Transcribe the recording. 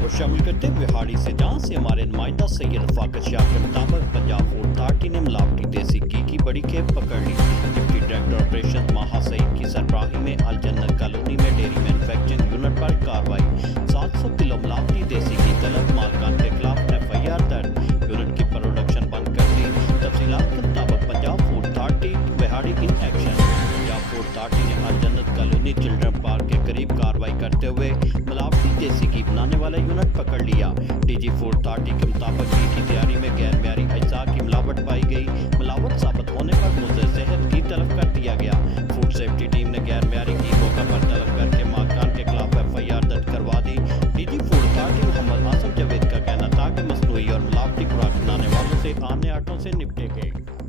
खबर शामिल करते हुए हाड़ी से, जहां से हमारे नुमाइंदा सैयद रफाकत शाह के मुताबिक पंजाब फूड अथॉरिटी ने मिलावटी देसी घी की बड़ी खेप पकड़ ली। डिप्टी डायरेक्टर ऑपरेशन माहा सईद की सरबराही में अल जन्नत कॉलोनी में डेयरी मैन्युफैक्चरिंग यूनिट पर कार्रवाई। 700 किलो मिलावटी देसी घी तलब, मालकान के खिलाफ FIR दर्ज, यूनिट की प्रोडक्शन बंद कर दी। तफसीलात के मुताबिक Punjab food authority Vehari in action. Punjab food authority ने अल जन्नत कॉलोनी चिल्ड्रन पार्क के करीब कार्रवाई करते हुए मिलावटी देसी घी बनाने वाला यूनिट पकड़ लिया। DG फूड अथॉरिटी के मुताबिक घी की तैयारी में गैर मियारी अज्जा की मिलावट पाई गई। मिलावट साबित होने पर मुद्दे सेहत घी तलब कर दिया गया। फूड सेफ्टी टीम ने गैर मियारी घी मौका पर तलब करके मालकान के खिलाफ FIR दर्ज करवा दी। DG food authority Mohammad Asam Javed का कहना था कि मसनूई और मिलावटी खुराक बनाने वालों से आने आटों से निपटे गए।